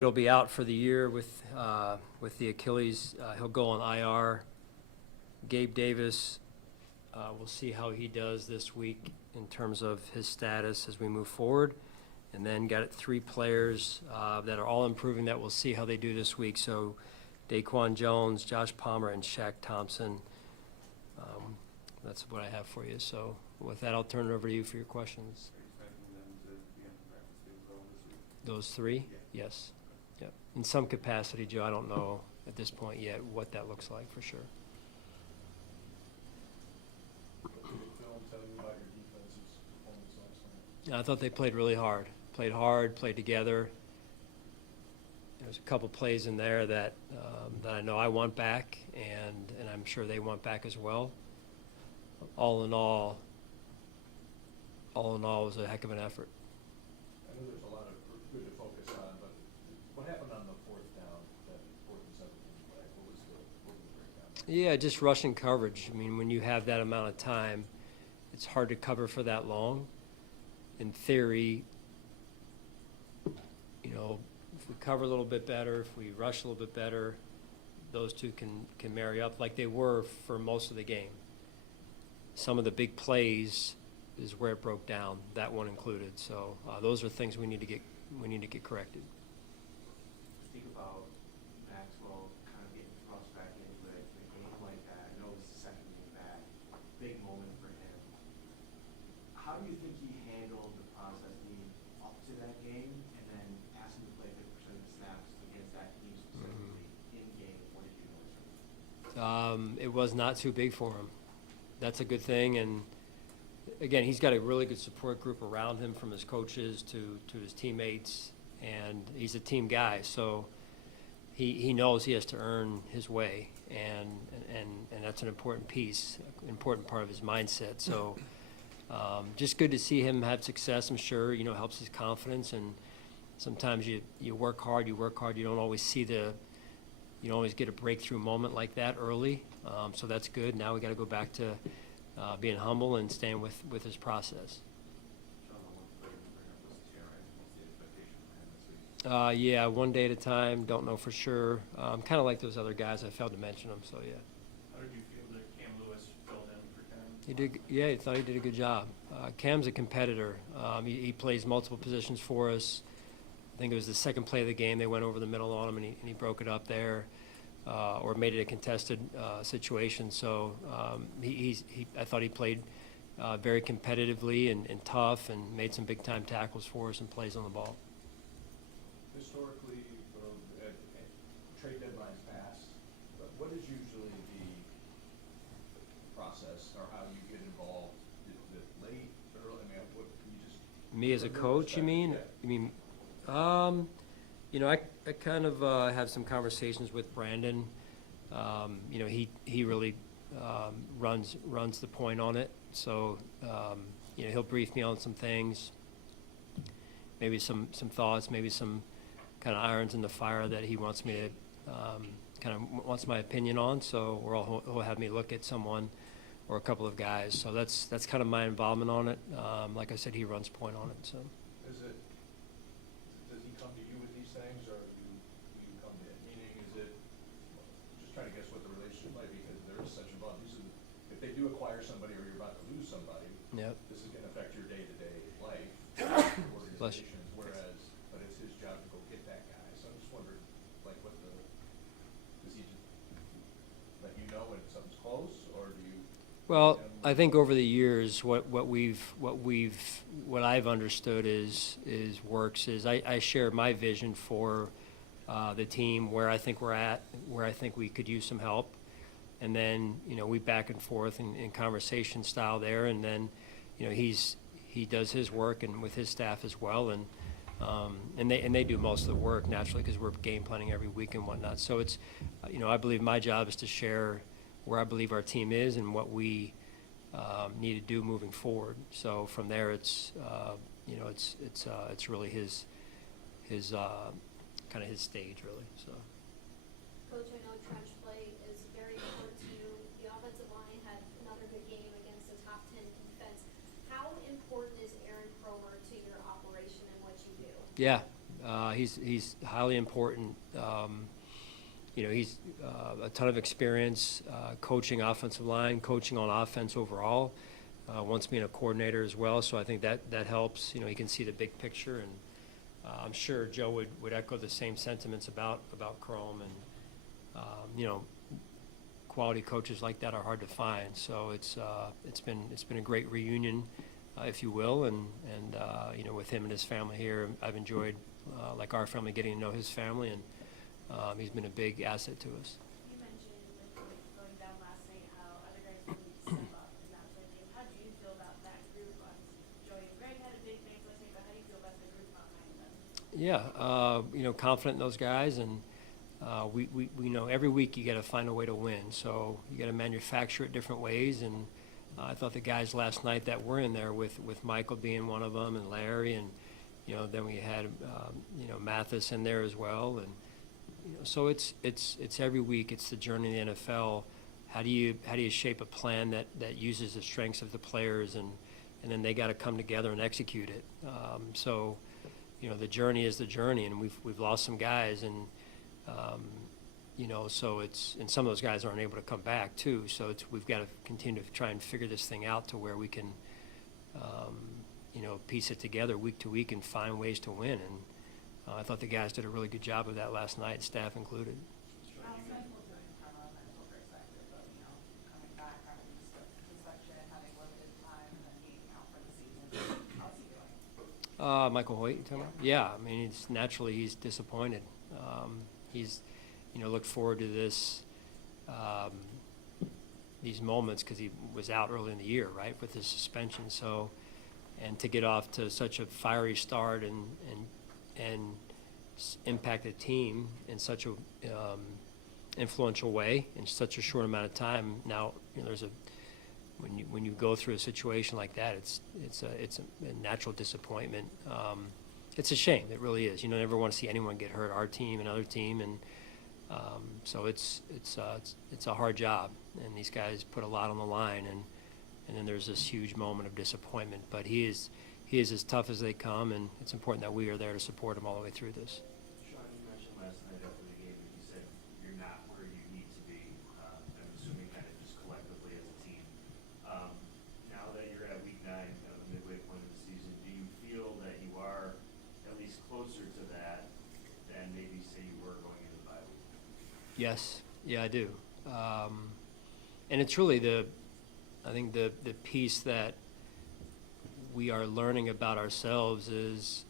He'll be out for the year with the Achilles. He'll go on IR. Gabe Davis, we'll see how he does this week in terms of his status as we move forward. And then got 3 players that are all improving that we'll see how they do this week. So Daquan Jones, Josh Palmer, and Shaq Thompson. That's what I have for you. So with that, I'll turn it over to you for your questions. Those 3? Yeah. Yes. Yep. In some capacity, Joe. I don't know at this point yet what that looks like for sure. I thought they played really hard. Played together. There's a couple plays in there that I know I want back, and I'm sure they want back as well. All in all, it was a heck of an effort. I know there's a lot of good to focus on, but what happened on the 4th down, that 4th and 17th play? What was the breakdown? Yeah, just rushing coverage. I mean, when you have that amount of time, it's hard to cover for that long. In theory, you know, if we cover a little bit better, if we rush a little bit better, those two can marry up like they were for most of the game. Some of the big plays is where it broke down, that one included. So those are things we need to get corrected. Speak about Maxwell kind of getting thrust back into it, the game like that. I know it's the second game back, big moment for him. How do you think he handled the process leading up to that game, and then asking to play 50% of the snaps against that team specifically in game? What did you notice? It was not too big for him. That's a good thing, and again, he's got a really good support group around him, from his coaches to his teammates, and he's a team guy, so he knows he has to earn his way, and that's an important piece, important part of his mindset. So just good to see him have success. I'm sure, you know, helps his confidence, and sometimes you work hard, you don't always see you don't always get a breakthrough moment like that early, so that's good. Now we got to go back to being humble and staying with his process. Yeah, one day at a time. Don't know for sure. Kind of like those other guys. I failed to mention them, so yeah. How did you feel that Cam Lewis filled in for Cam? He did. Yeah, I thought he did a good job. Cam's a competitor. He plays multiple positions for us. I think it was the second play of the game. They went over the middle on him, and he broke it up there, or made it a contested situation. So I thought he played very competitively and tough, and made some big time tackles for us and plays on the ball. Historically, at trade deadlines past, what is usually the process, or how you get involved? Is it late, early? I mean, what can you just? Me as a coach, you mean? Yeah. You mean? You know, I kind of have some conversations with Brandon. You know, he really runs the point on it. So you know, he'll brief me on some things, maybe some thoughts, maybe some kind of irons in the fire that he wants me to kind of wants my opinion on. So he'll have me look at someone or a couple of guys. So that's kind of my involvement on it. Like I said, he runs point on it. So. Does he come to you with these things, or do you come to him? Meaning, is it, just trying to guess what the relationship might be, because there is such a bond. If they do acquire somebody, or you're about to lose somebody, Yep. this is going to affect your day-to-day life, organizations, but it's his job to go get that guy. So I'm just wondering, like, does he just let you know when something's close, or do you? Well, I think over the years, what I've understood is I share my vision for the team, where I think we're at, where I think we could use some help, and then, you know, we back and forth in conversation style there, and then, you know, he does his work and with his staff as well, and they do most of the work naturally, because we're game planning every week and whatnot. So it's, you know, I believe my job is to share where I believe our team is and what we need to do moving forward. So from there, it's you know, it's really his kind of his stage, really. So. Coach, I know trench play is very important to you. The offensive line had another good game against a top 10 defense. How important is Aaron Cromer to your operation and what you do? Yeah, He's highly important. He's a ton of experience coaching offensive line, coaching on offense overall. Once being a coordinator as well, so I think that helps. He can see the big picture, and I'm sure Joe would echo the same sentiments about Chrome. And quality coaches like that are hard to find. So it's been a great reunion, if you will, and with him and his family here, I've enjoyed like our family getting to know his family, and he's been a big asset to us. You mentioned going down last night how other guys really step up in that sort of game. How do you feel about that group? Joey and Greg had a big night last night, but how do you feel about the group behind them? Yeah, confident in those guys, and we know every week you got to find a way to win. So you got to manufacture it different ways, and I thought the guys last night that were in there with Michael being one of them, and Larry, and then we had Mathis in there as well, and so it's every week. It's the journey in the NFL. How do you shape a plan that uses the strengths of the players, and then they got to come together and execute it. So the journey is the journey, and we've lost some guys, and so and some of those guys aren't able to come back too. So we've got to continue to try and figure this thing out to where we can piece it together week to week and find ways to win. And I thought the guys did a really good job of that last night, staff included. How's Michael doing from a mental perspective of, coming back after the suspension, having limited time, and then being out for the season? How's he doing? Michael Hoyt, you talking about? Yeah, I mean, he's disappointed. He's, looked forward to these moments because he was out early in the year, right, with his suspension. So, and to get off to such a fiery start and impact the team in such a influential way in such a short amount of time. Now, there's when you go through a situation like that, it's a natural disappointment. It's a shame. It really is. You never want to see anyone get hurt. Our team, another team, and so it's a hard job. And these guys put a lot on the line, and then there's this huge moment of disappointment. But he is as tough as they come, and it's important that we are there to support him all the way through this. Sean, you mentioned last night after the game, you said you're not where you need to be. I'm assuming kind of just collectively as a team. Now that you're at week 9, kind of the midway point of the season, do you feel that you are at least closer to that than maybe say you were going into the bye week? Yes, yeah, I do. And it's really I think the piece that we are learning about ourselves is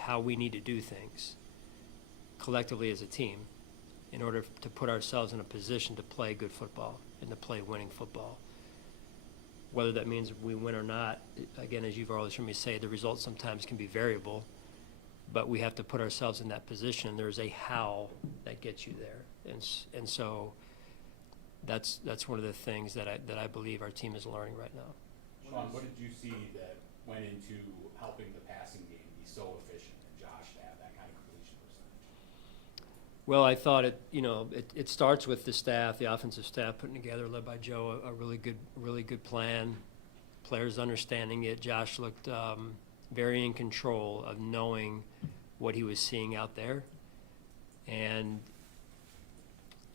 how we need to do things collectively as a team in order to put ourselves in a position to play good football and to play winning football. Whether that means we win or not, again, as you've always heard me say, the results sometimes can be variable, but we have to put ourselves in that position. There's a how that gets you there, and so that's one of the things that I believe our team is learning right now. Sean, what did you see that went into helping the passing game be so efficient and Josh to have that kind of completion percentage? Well, I thought it starts with the staff, the offensive staff putting together, led by Joe, a really good plan. Players understanding it. Josh looked very in control of knowing what he was seeing out there, and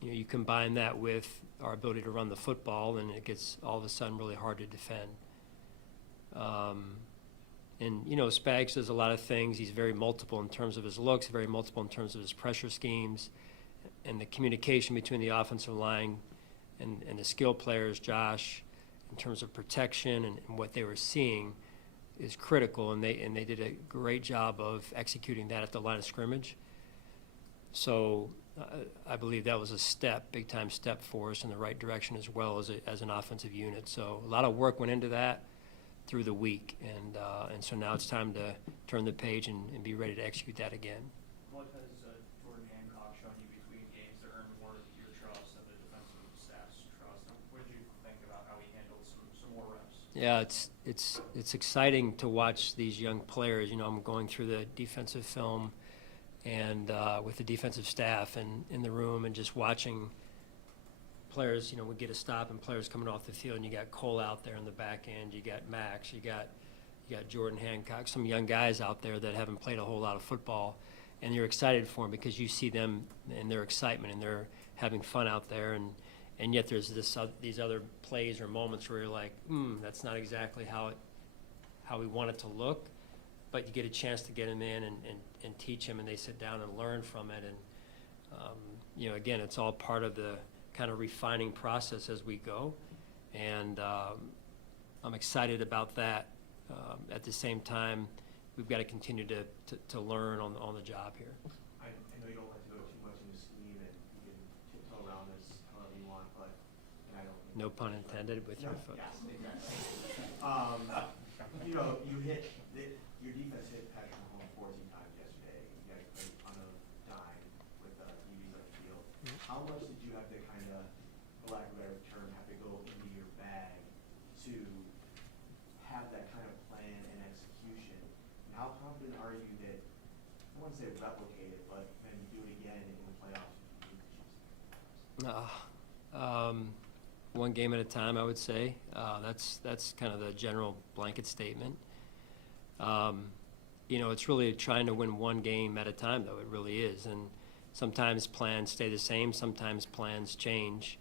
you combine that with our ability to run the football, and it gets all of a sudden really hard to defend. And Spags does a lot of things. He's very multiple in terms of his looks, very multiple in terms of his pressure schemes, and the communication between the offensive line and the skill players, Josh, in terms of protection and what they were seeing is critical, and they did a great job of executing that at the line of scrimmage. So I believe that was a big time step for us in the right direction as well as an offensive unit. So a lot of work went into that through the week, and so now it's time to turn the page and be ready to execute that again. What has Jordan Hancock shown you between games to earn more of your trust and the defensive staff's trust? And what did you think about how he handled some more reps? Yeah, it's exciting to watch these young players. I'm going through the defensive film and with the defensive staff and in the room and just watching players, we get a stop and players coming off the field, and you got Cole out there in the back end, you got Max, you got Jordan Hancock, some young guys out there that haven't played a whole lot of football, and you're excited for them because you see them and their excitement and they're having fun out there, and yet there's these other plays or moments where you're like, that's not exactly how we want it to look, but you get a chance to get them in and teach them, and they sit down and learn from it, and again, it's all part of the kind of refining process as we go, and I'm excited about that. At the same time, we've got to continue to learn on the job here. I know you don't like to go too much into scheme, and you can tiptoe around this however you want, but, and I don't think. No pun intended with your foot. Yes, exactly. Your defense hit Patrick Mahomes 14 times yesterday. You guys played on a dime with DBs on the field. How much did you have to kind of, for lack of a better term, have to go into your bag to have that kind of plan and execution? And how confident are you that, I don't want to say replicate it, but then do it again in the playoffs? One game at a time, I would say. That's kind of the general blanket statement. It's really trying to win one game at a time, though. It really is. And sometimes plans stay the same. Sometimes plans change.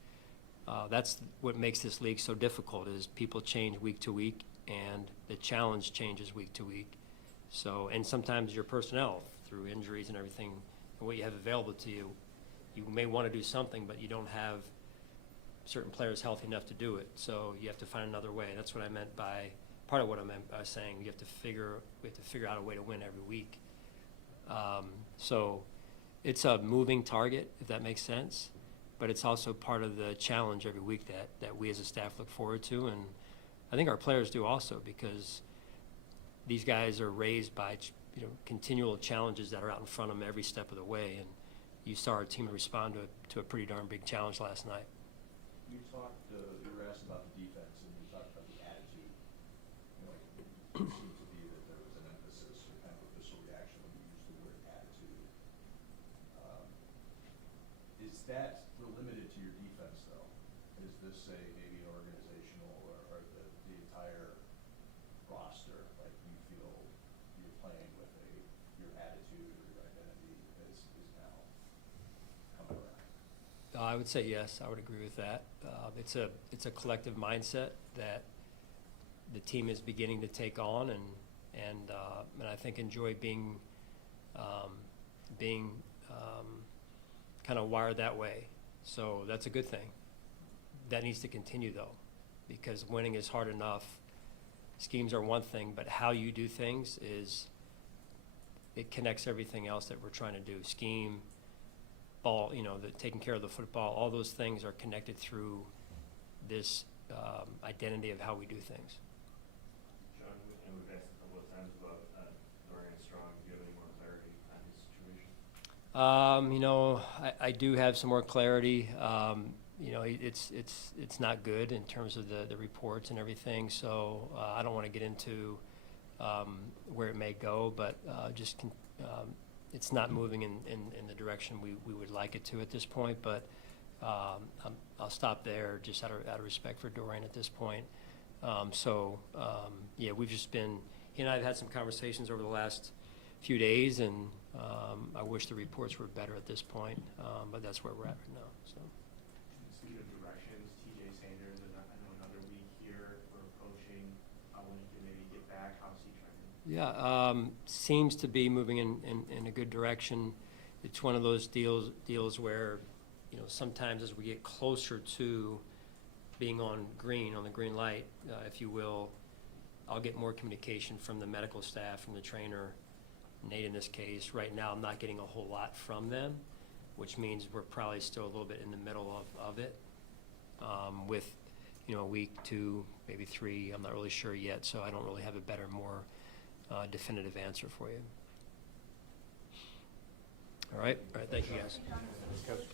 That's what makes this league so difficult, is people change week to week, and the challenge changes week to week. So, and sometimes your personnel, through injuries and everything, and what you have available to you, you may want to do something, but you don't have certain players healthy enough to do it. So you have to find another way. That's what I meant by, part of what I meant by saying we have to figure out a way to win every week. So it's a moving target, if that makes sense, but it's also part of the challenge every week that we as a staff look forward to, and I think our players do also, because these guys are raised by continual challenges that are out in front of them every step of the way, and you saw our team respond to a pretty darn big challenge last night. You were asked about the defense, and you talked about the attitude. It seemed to be that there was an emphasis or kind of a visceral reaction when you used the word attitude. Is that limited to your defense, though? Is this maybe an organizational or the entire roster? Like, you feel you're playing with your attitude or your identity is now coming around? I would say yes. I would agree with that. It's a collective mindset that the team is beginning to take on, and I think enjoy being kind of wired that way. So that's a good thing. That needs to continue, though, because winning is hard enough. Schemes are one thing, but how you do things it connects everything else that we're trying to do. Scheme, ball, taking care of the football, all those things are connected through this identity of how we do things. Sean, and we've asked a couple of times about Dorian Strong. Do you have any more clarity on his situation? I do have some more clarity. It's not good in terms of the reports and everything, so I don't want to get into where it may go, but it's not moving in the direction we would like it to at this point, but I'll stop there just out of respect for Dorian at this point. We've just been, he and I have had some conversations over the last few days, and I wish the reports were better at this point, but that's where we're at right now. So. Speaking of directions, TJ Sanders, I know another week here, we're approaching when he can maybe get back. How's he trending? Yeah, seems to be moving in a good direction. It's one of those deals where, sometimes as we get closer to being on the green light, if you will, I'll get more communication from the medical staff, from the trainer, Nate in this case. Right now, I'm not getting a whole lot from them, which means we're probably still a little bit in the middle of it. With, a week, 2, maybe 3, I'm not really sure yet, so I don't really have a better, more definitive answer for you. All right, thank you guys. Coach.